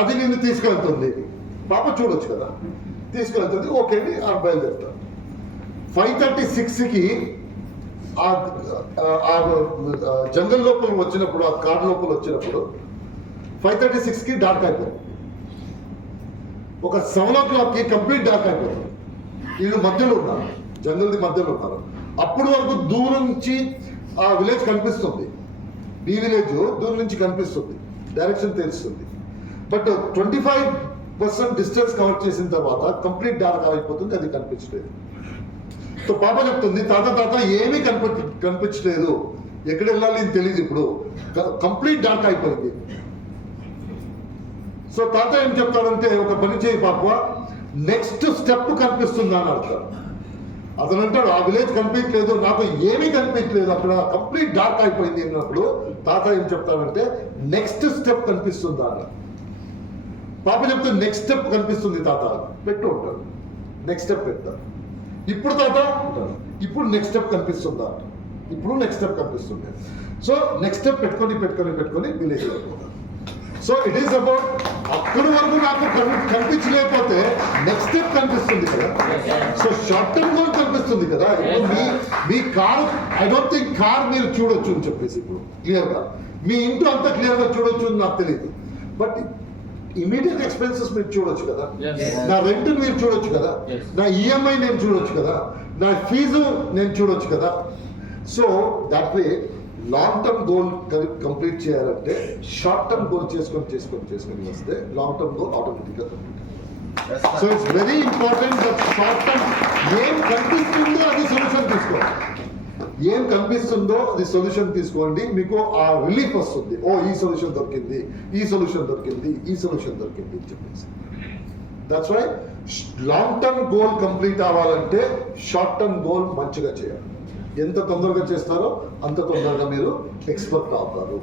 అది నిన్ను తీసుకెళ్తుంది. పాప చూడొచ్చు కదా, తీసుకెళ్తుంది. ఓకే అని బయలుదేరుతాను. 5:36కి ఆ జంగల్ లోపల వచ్చినప్పుడు, ఆ కార్ లోపల వచ్చినప్పుడు 5:36కి డార్క్ అయిపోయింది. ఒక 7 o'clockకి కంప్లీట్ డార్క్ అయిపోయింది. వీళ్ళు మధ్యలో ఉన్నారు, జంగల్ది మధ్యలో ఉన్నారు. అప్పుడు వరకు దూరం నుంచి ఆ విలేజ్ కనిపిస్తుంది, ఈ విలేజ్ దూరం నుంచి కనిపిస్తుంది, డైరెక్షన్ తెలుస్తుంది. బట్ 25% డిస్టెన్స్ కవర్ చేసిన తర్వాత కంప్లీట్ డార్క్ అయిపోతుంది, అది కనిపించలేదు. సో పాప చెప్తుంది, తాత ఏమీ కనిపించలేదు, ఎక్కడ వెళ్ళాలి అని తెలియదు, ఇప్పుడు కంప్లీట్ డార్క్ అయిపోయింది. సో తాత ఏం చెప్తాడంటే, ఒక పని చేయి పాప, నెక్స్ట్ స్టెప్ కనిపిస్తుందా అని అడుగుతాడు. అతను అంటాడు, ఆ విలేజ్ కనిపించలేదు, నాకు ఏమీ కనిపించలేదు, అక్కడ కంప్లీట్ డార్క్ అయిపోయింది అన్నప్పుడు తాత ఏం చెప్తాడంటే, నెక్స్ట్ స్టెప్ కనిపిస్తుందా అన్న. పాప చెప్తే నెక్స్ట్ స్టెప్ కనిపిస్తుంది తాత, పెట్టు ఉంటాడు. నెక్స్ట్ స్టెప్ పెడతాడు. ఇప్పుడు తాత ఉంటాడు, ఇప్పుడు నెక్స్ట్ స్టెప్ కనిపిస్తుందా, ఇప్పుడు నెక్స్ట్ స్టెప్ కనిపిస్తుంది. సో నెక్స్ట్ స్టెప్ పెట్టుకొని విలేజ్ వెళ్ళిపోతాడు. సో ఇట్ ఈస్ అబౌట్, అక్కడి వరకు నాకు కనిపించలేకపోతే నెక్స్ట్ స్టెప్ కనిపిస్తుంది కదా. సో షార్ట్ టర్మ్ గోల్ కనిపిస్తుంది కదా. ఇప్పుడు మీ car, I don't think car మీరు చూడొచ్చు అని చెప్పేసి ఇప్పుడు క్లియర్గా, మీ ఇంట్లో అంతా క్లియర్గా చూడొచ్చు అని నాకు తెలియదు. బట్ ఇమీడియట్ ఎక్స్పెన్సెస్ మీరు చూడొచ్చు కదా, నా రెంట్ మీరు చూడొచ్చు కదా, నా ఈఎంఐ నేను చూడొచ్చు కదా, నా ఫీజు నేను చూడొచ్చు కదా. So that way long term goal complete చేయాలంటే షార్ట్ టర్మ్ గోల్ చేసుకొని వస్తే లాంగ్ టర్మ్ గోల్ ఆటోమేటిక్గా complete. So it's very important that short term ఏం కనిపిస్తుందో అది సొల్యూషన్ తీసుకోండి, ఏం కనిపిస్తుందో అది సొల్యూషన్ తీసుకోండి, మీకు ఆ రిలీఫ్ వస్తుంది. ఓ ఈ సొల్యూషన్ దొరికింది, ఈ సొల్యూషన్ దొరికింది, ఈ సొల్యూషన్ దొరికింది అని చెప్పేసి. That's why long term goal complete అవ్వాలంటే షార్ట్ టర్మ్ గోల్ మంచిగా చేయాలి. ఎంత తొందరగా చేస్తారో అంత తొందరగా మీరు ఎక్స్పర్ట్ అవుతారు.